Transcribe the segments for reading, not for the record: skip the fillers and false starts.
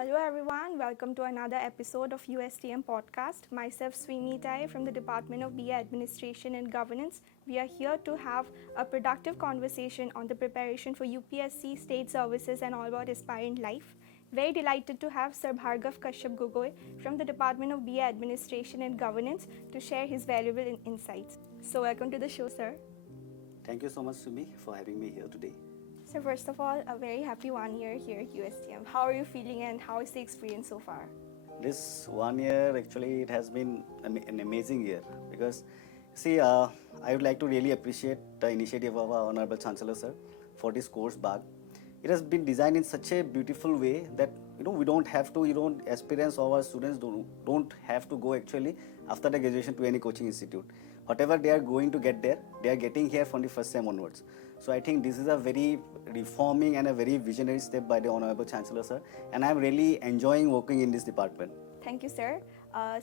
Hello everyone, welcome to another episode of USTM podcast. Myself Swimi Taye from the Department of BAAG Administration and Governance. We are here to have a productive conversation on the preparation for UPSC, state services and all about aspirant life. Very delighted to have Sir Bhargab Kashyap Gogoi from the Department of BAAG Administration and Governance to share his valuable insights. So welcome to the show, sir. Thank you so much, Sumi, for having me here today. So first of all, a very happy 1 year here at USTM. How are you feeling and how is the experience so far? This 1 year, actually, it has been an amazing year because, I would like to really appreciate the initiative of our Honorable Chancellor, sir, for this course BAAG. It has been designed in such a beautiful way that, we don't have to, aspirants or our students don't have to go actually after the graduation to any coaching institute. Whatever they are going to get there, they are getting here from the first time onwards. So I think this is a very reforming and a very visionary step by the Honorable Chancellor, sir. And I'm really enjoying working in this department. Thank you, sir.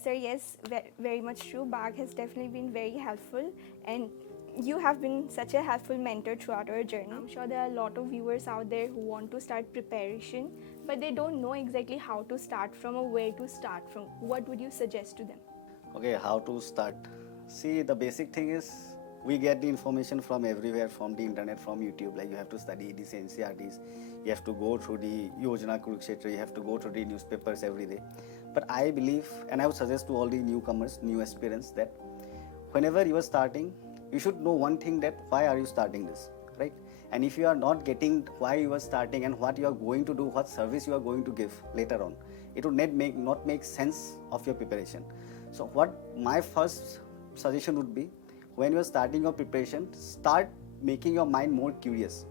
Sir, yes, very much true. BAAG has definitely been very helpful and you have been such a helpful mentor throughout our journey. I'm sure there are a lot of viewers out there who want to start preparation, but they don't know exactly how to start from or where to start from. What would you suggest to them? Okay, how to start? See, the basic thing is we get the information from everywhere, from the internet, from YouTube. Like you have to study these NCERTs, you have to go through the Yojana Kurukshetra, you have to go through the newspapers every day. But I believe, and I would suggest to all the newcomers, new aspirants, that whenever you are starting, you should know one thing, that why are you starting this, right? And if you are not getting why you are starting and what you are going to do, what service you are going to give later on, it would not make sense of your preparation. So what my first suggestion would be, when you are starting your preparation, start making your mind more curious.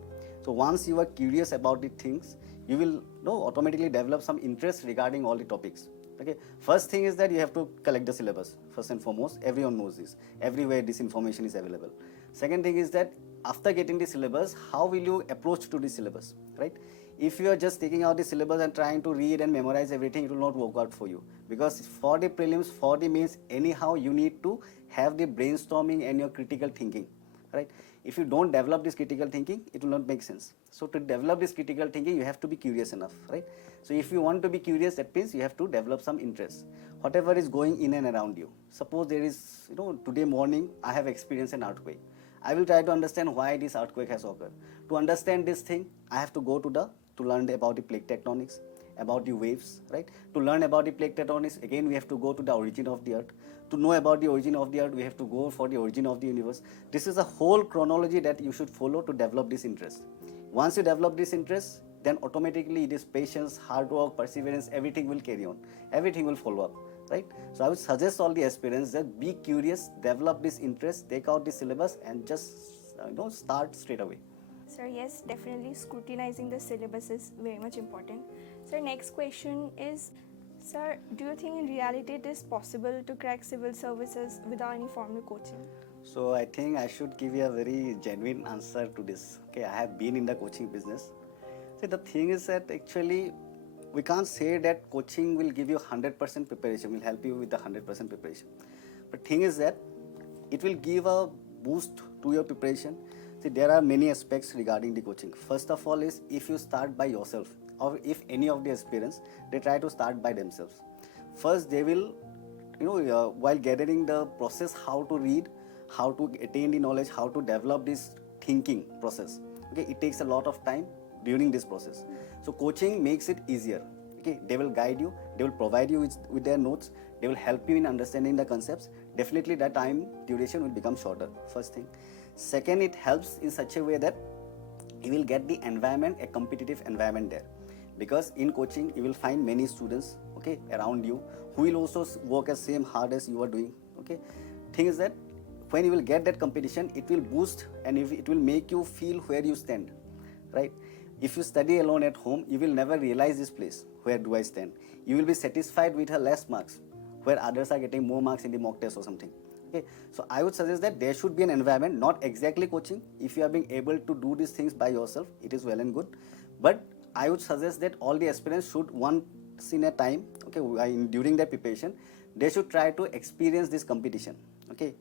So once you are curious about the things, you will automatically develop some interest regarding all the topics. Okay. First thing is that you have to collect the syllabus. First and foremost, everyone knows this. Everywhere this information is available. Second thing is that after getting the syllabus, how will you approach to the syllabus, right? If you are just taking out the syllabus and trying to read and memorize everything, it will not work out for you. Because for the prelims, for the mains, anyhow, you need to have the brainstorming and your critical thinking, right? If you don't develop this critical thinking, it will not make sense. So to develop this critical thinking, you have to be curious enough, right? So if you want to be curious, that means you have to develop some interest. Whatever is going in and around you. Suppose there is, today morning, I have experienced an earthquake. I will try to understand why this earthquake has occurred. To understand this thing, I have to go to learn about the plate tectonics, about the waves, right? To learn about the plate tectonics, again, we have to go to the origin of the earth. To know about the origin of the earth, we have to go for the origin of the universe. This is a whole chronology that you should follow to develop this interest. Once you develop this interest, then automatically it is patience, hard work, perseverance, everything will carry on. Everything will follow up, right? So I would suggest all the aspirants that be curious, develop this interest, take out the syllabus and just start straight away. Sir, yes, definitely scrutinizing the syllabus is very much important. Sir, next question is, sir, do you think in reality it is possible to crack civil services without any formal coaching? So I think I should give you a very genuine answer to this. Okay, I have been in the coaching business. So the thing is that actually we can't say that coaching will give you 100% preparation, will help you with the 100% preparation. But thing is that it will give a boost to your preparation. See, there are many aspects regarding the coaching. First of all is if you start by yourself, or if any of the aspirants, they try to start by themselves. First, they will, while gathering the process, how to read, how to attain the knowledge, how to develop this thinking process. Okay, it takes a lot of time during this process. So coaching makes it easier. Okay, they will guide you, they will provide you with their notes, they will help you in understanding the concepts. Definitely that time duration will become shorter, first thing. Second, it helps in such a way that you will get the environment, a competitive environment there. Because in coaching, you will find many students, okay, around you who will also work as same hard as you are doing, okay. Thing is that when you will get that competition, it will boost and it will make you feel where you stand, right? If you study alone at home, you will never realize this place, where do I stand? You will be satisfied with her less marks, where others are getting more marks in the mock test or something. Okay, so I would suggest that there should be an environment, not exactly coaching. If you are being able to do these things by yourself, it is well and good. But I would suggest that all the aspirants should once in a time, okay, during their preparation, they should try to experience this competition, okay,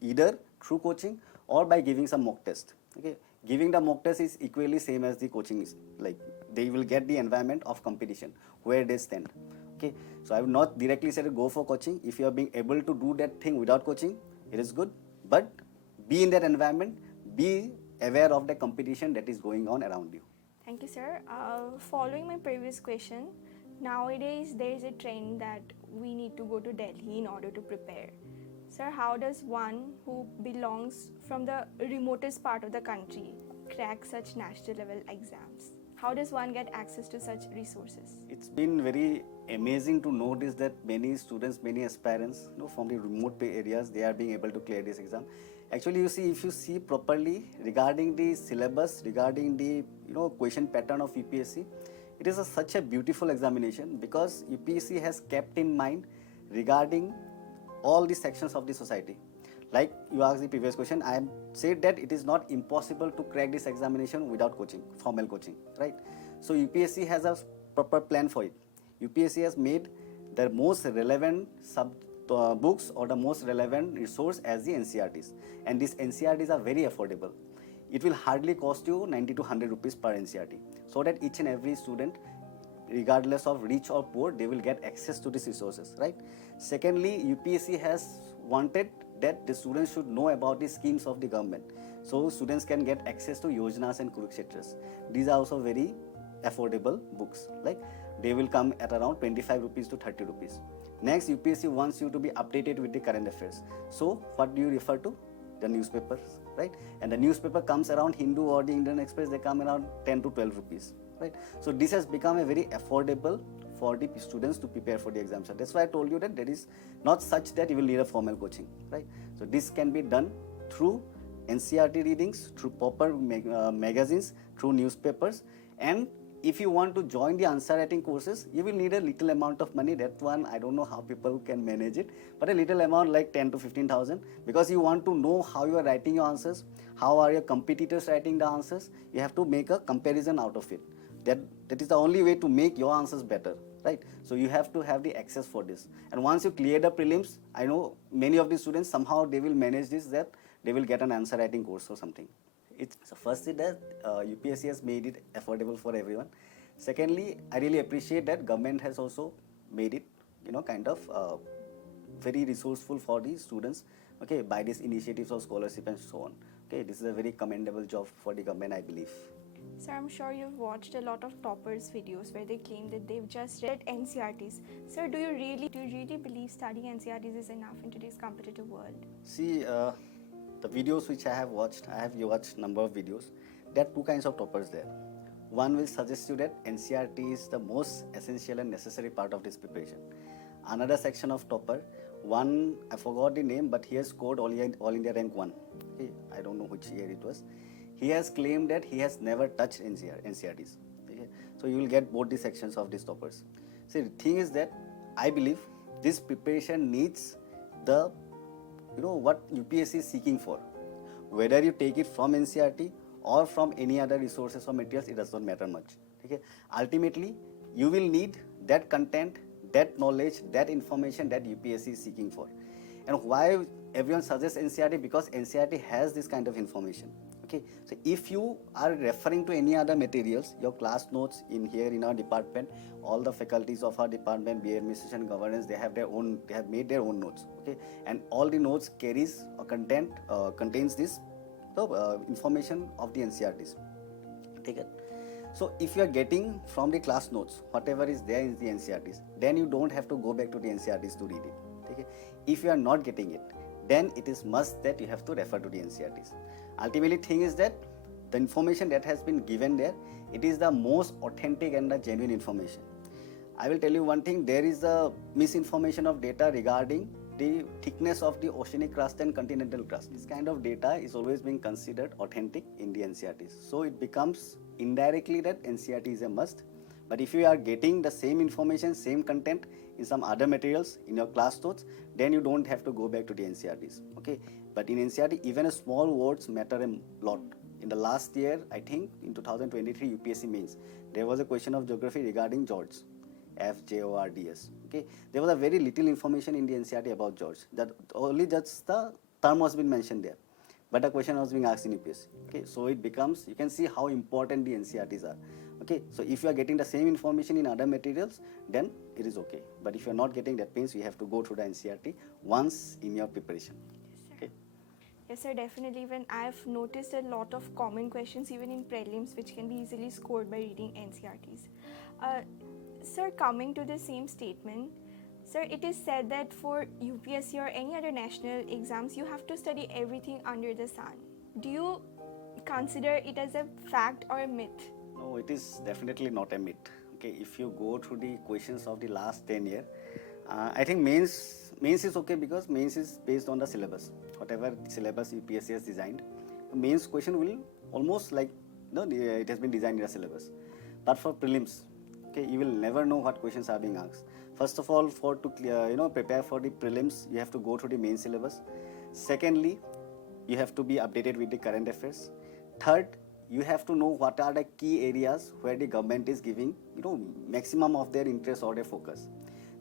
either through coaching or by giving some mock test. Okay, giving the mock test is equally same as the coaching is, like they will get the environment of competition where they stand. Okay, so I would not directly say to go for coaching. If you are being able to do that thing without coaching, it is good, but be in that environment, be aware of the competition that is going on around you. Thank you, sir. Following my previous question, nowadays there is a trend that we need to go to Delhi in order to prepare. Sir, how does one who belongs from the remotest part of the country crack such national level exams? How does one get access to such resources? It's been very amazing to notice that many students, many aspirants, from the remote areas, they are being able to clear this exam. Actually, you see, if you see properly regarding the syllabus, regarding the question pattern of UPSC, it is such a beautiful examination because UPSC has kept in mind regarding all the sections of the society. Like you asked the previous question, I am said that it is not impossible to crack this examination without coaching, formal coaching, right? So UPSC has a proper plan for it. UPSC has made the most relevant books or the most relevant resource as the NCERTs, and these NCERTs are very affordable. It will hardly cost you 90 to 100 rupees per NCERT, so that each and every student, regardless of rich or poor, they will get access to these resources, right? Secondly, UPSC has wanted that the students should know about the schemes of the government, so students can get access to Yojanas and Kurukshetras. These are also very affordable books, like they will come at around 25 rupees to 30 rupees. Next, UPSC wants you to be updated with the current affairs. So what do you refer to? The newspapers, right? And the newspaper comes around, Hindu or the Indian Express, they come around 10 to 12 rupees, right? So this has become a very affordable for the students to prepare for the exams. So that's why I told you that there is not such that you will need a formal coaching, right? So this can be done through NCERT readings, through proper magazines, through newspapers, and if you want to join the answer writing courses, you will need a little amount of money. That one, I don't know how people can manage it, but a little amount like 10 to 15,000, because you want to know how you are writing your answers, how are your competitors writing the answers. You have to make a comparison out of it. That is the only way to make your answers better, right? So you have to have the access for this. And once you clear the prelims, I know many of the students, somehow they will manage this, that they will get an answer writing course or something. So firstly, that UPSC has made it affordable for everyone. Secondly, I really appreciate that government has also made it, kind of very resourceful for the students, okay, by these initiatives of scholarship and so on. Okay, this is a very commendable job for the government, I believe. Sir, I'm sure you've watched a lot of toppers videos where they claim that they've just read NCERTs. Sir, do you really believe studying NCERTs is enough in today's competitive world? See, the videos which I have watched number of videos. There are two kinds of toppers there. One will suggest you that NCERT is the most essential and necessary part of this preparation. Another section of topper, one, I forgot the name, but he has scored all India rank 1. Okay, I don't know which year it was. He has claimed that he has never touched NCERTs. Okay? So you will get both the sections of these toppers. See, the thing is that I believe this preparation needs the what UPSC is seeking for. Whether you take it from NCERT or from any other resources or materials, it does not matter much. Okay? Ultimately, you will need that content, that knowledge, that information that UPSC is seeking for. And why everyone suggests NCERT? Because NCERT has this kind of information. Okay, so if you are referring to any other materials, your class notes in our department, all the faculties of our department, BA Administration Governance, they have made their own notes. Okay, and all the notes carries or contains this information of the NCERTs. Okay. So if you are getting from the class notes whatever is there in the NCERTs, then you don't have to go back to the NCERTs to read it. Okay. If you are not getting it, then it is must that you have to refer to the NCERTs. Ultimately, thing is that the information that has been given there, it is the most authentic and the genuine information. I will tell you one thing, there is a misinformation of data regarding the thickness of the oceanic crust and continental crust. This kind of data is always being considered authentic in the NCERTs. So it becomes indirectly that NCERT is a must. But if you are getting the same information, same content in some other materials in your class notes, then you don't have to go back to the NCERTs. Okay? But in NCERT, even a small words matter a lot. In the last year, I think in 2023 UPSC mains, there was a question of geography regarding George, FJORDS. Okay, there was a very little information in the NCERT about George. That only just the term was been mentioned there. but the question was being asked in UPSC. Okay, so it becomes, you can see how important the NCERTs are. Okay, so if you are getting the same information in other materials, then it is okay. But if you are not getting, that means you have to go through the NCERT once in your preparation. Okay. Yes, sir, definitely. When I've noticed a lot of common questions, even in prelims, which can be easily scored by reading NCERTs. Sir, coming to the same statement, sir, it is said that for UPSC or any other national exams, you have to study everything under the sun. Do you consider it as a fact or a myth? No, it is definitely not a myth. Okay, if you go through the questions of the last 10 years, I think mains is okay because mains is based on the syllabus. Whatever syllabus UPSC has designed, mains question will almost like, no, it has been designed in the syllabus. But for prelims, okay, you will never know what questions are being asked. First of all, for to prepare for the prelims, you have to go through the main syllabus. Secondly, you have to be updated with the current affairs. Third, you have to know what are the key areas where the government is giving maximum of their interest or their focus.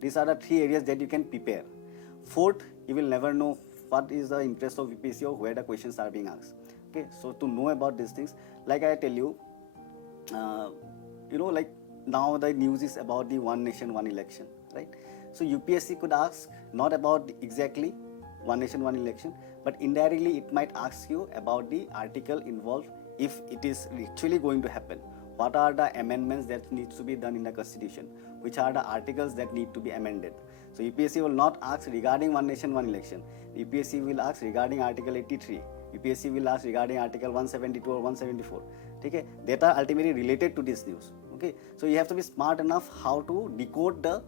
These are the 3 areas that you can prepare. Fourth, you will never know what is the interest of UPSC or where the questions are being asked. Okay, so to know about these things, like I tell you, like now the news is about the one nation, one election, right? So UPSC could ask not about exactly one nation, one election, but indirectly it might ask you about the article involved if it is actually going to happen. What are the amendments that needs to be done in the constitution? Which are the articles that need to be amended? So UPSC will not ask regarding one nation, one election. UPSC will ask regarding Article 83. UPSC will ask regarding Article 172 or 174. Okay, that are ultimately related to this news. Okay, so you have to be smart enough how to decode the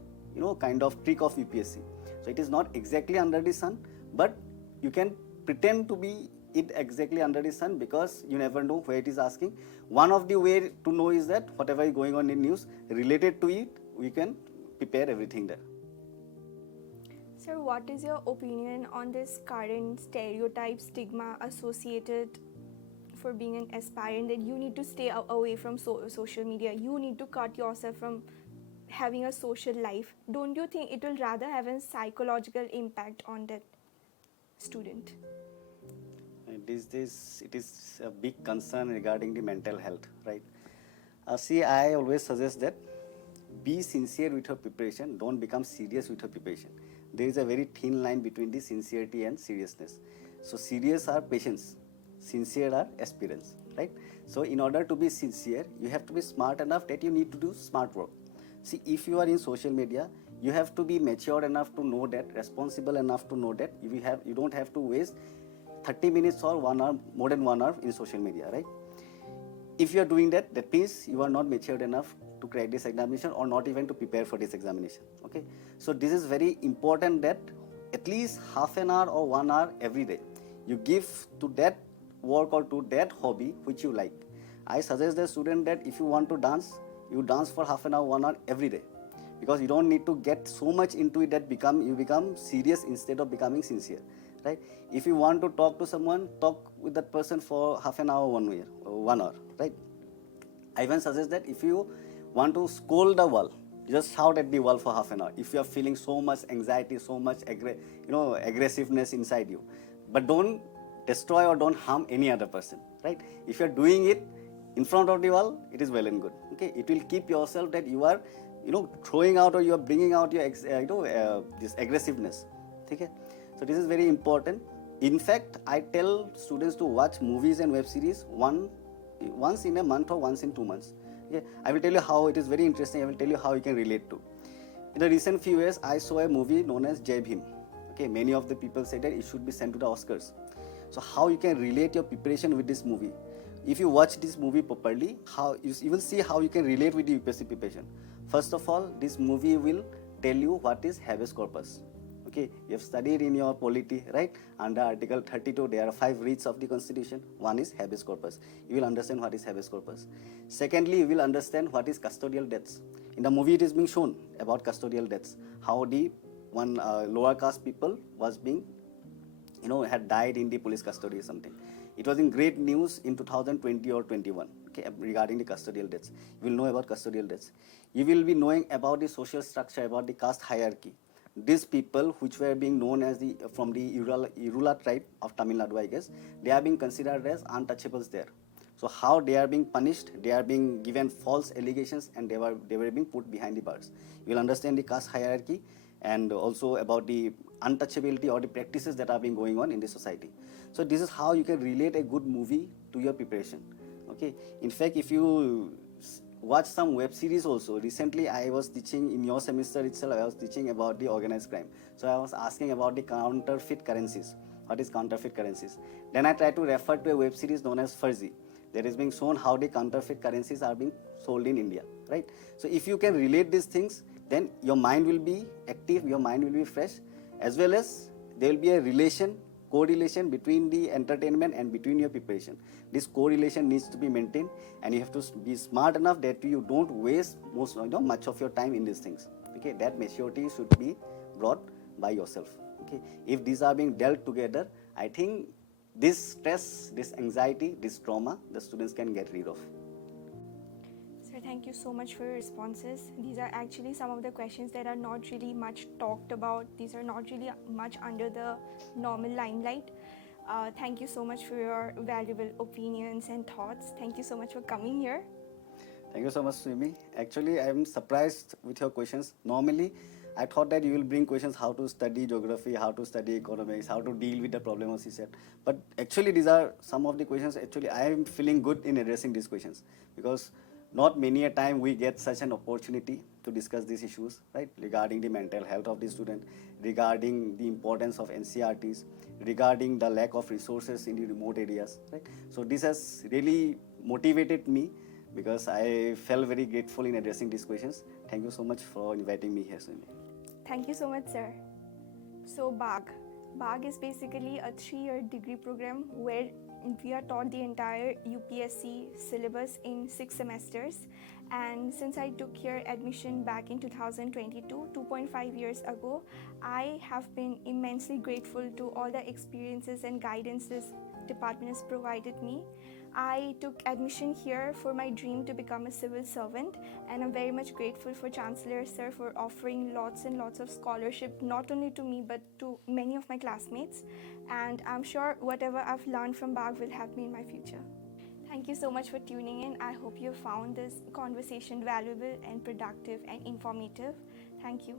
kind of trick of UPSC. So it is not exactly under the sun, but you can pretend to be it exactly under the sun because you never know where it is asking. One of the way to know is that whatever is going on in news related to it, we can prepare everything there. Sir, what is your opinion on this current stereotype stigma associated for being an aspirant, that you need to stay away from social media, you need to cut yourself from having a social life? Don't you think it will rather have a psychological impact on that student? It is a big concern regarding the mental health, right? See, I always suggest that be sincere with your preparation, don't become serious with your preparation. There is a very thin line between the sincerity and seriousness. So serious are patients, sincere are aspirants, right? So in order to be sincere, you have to be smart enough that you need to do smart work. See, if you are in social media, you have to be mature enough to know that, responsible enough to know that you don't have to waste 30 minutes or 1 hour, more than 1 hour in social media, right? If you are doing that, that means you are not matured enough to crack this examination or not even to prepare for this examination. Okay, so this is very important that at least half an hour or 1 hour every day you give to that work or to that hobby which you like. I suggest the student that if you want to dance, you dance for half an hour, 1 hour every day, because you don't need to get so much into it that you become serious instead of becoming sincere, right? If you want to talk to someone, talk with that person for half an hour, 1 hour, right? I even suggest that if you want to scold the wall, just shout at the wall for half an hour. If you are feeling so much anxiety, so much aggressiveness inside you, but don't destroy or don't harm any other person, right? If you are doing it in front of the wall, it is well and good. Okay, it will keep yourself that you are throwing out or you are bringing out your this aggressiveness. Okay, so this is very important. In fact, I tell students to watch movies and web series once in a month or once in 2 months. Okay, I will tell you how it is very interesting. I will tell you how you can relate to. In the recent few years, I saw a movie known as Jai Bhim. Okay, many of the people say that it should be sent to the Oscars. So how you can relate your preparation with this movie? If you watch this movie properly, you will see how you can relate with the UPSC preparation. First of all, this movie will tell you what is habeas corpus. Okay, you have studied in your polity, right? Under Article 32, there are 5 writs of the Constitution. One is habeas corpus. You will understand what is habeas corpus. Secondly, you will understand what is custodial deaths. In the movie, it is being shown about custodial deaths, how the one lower caste people was being, had died in the police custody or something. It was in great news in 2020 or 21, okay, regarding the custodial deaths. You will know about custodial deaths. You will be knowing about the social structure, about the caste hierarchy, these people which were being known as the from the Irula tribe of Tamil Nadu, I guess, they are being considered as untouchables there. So how they are being punished, they are being given false allegations, and they were being put behind the bars. You will understand the caste hierarchy and also about the untouchability or the practices that are being going on in the society. So this is how you can relate a good movie to your preparation. Okay. In fact, if you watch some web series also, recently I was teaching in your semester itself, I was teaching about the organized crime. So I was asking about the counterfeit currencies. What is counterfeit currencies? Then I tried to refer to a web series known as Fuzzy. That is being shown how the counterfeit currencies are being sold in India, right? So if you can relate these things, then your mind will be active, your mind will be fresh, as well as there will be a correlation between the entertainment and between your preparation. This correlation needs to be maintained, and you have to be smart enough that you don't waste much of your time in these things. Okay, that maturity should be brought by yourself. Okay, if these are being dealt together, I think this stress, this anxiety, this trauma, the students can get rid of. Sir, thank you so much for your responses. These are actually some of the questions that are not really much talked about. These are not really much under the normal limelight. Thank you so much for your valuable opinions and thoughts. Thank you so much for coming here. Thank you so much, Swimi. Actually, I am surprised with your questions. Normally, I thought that you will bring questions how to study geography, how to study economics, how to deal with the problem of CSAT. But actually, these are some of the questions. Actually, I am feeling good in addressing these questions because not many a time we get such an opportunity to discuss these issues, right? Regarding the mental health of the student, regarding the importance of NCERTs, regarding the lack of resources in the remote areas, right? So this has really motivated me because I felt very grateful in addressing these questions. Thank you so much for inviting me here, Swimi. Thank you so much, sir. So BAAG. BAAG is basically a 3-year degree program where we are taught the entire UPSC syllabus in 6 semesters. And since I took here admission back in 2022, 2.5 years ago, I have been immensely grateful to all the experiences and guidance this department has provided me. I took admission here for my dream to become a civil servant, and I'm very much grateful for Chancellor Sir for offering lots and lots of scholarship, not only to me but to many of my classmates, and I'm sure whatever I've learned from BAAG will help me in my future. Thank you so much for tuning in. I hope you found this conversation valuable and productive and informative. Thank you.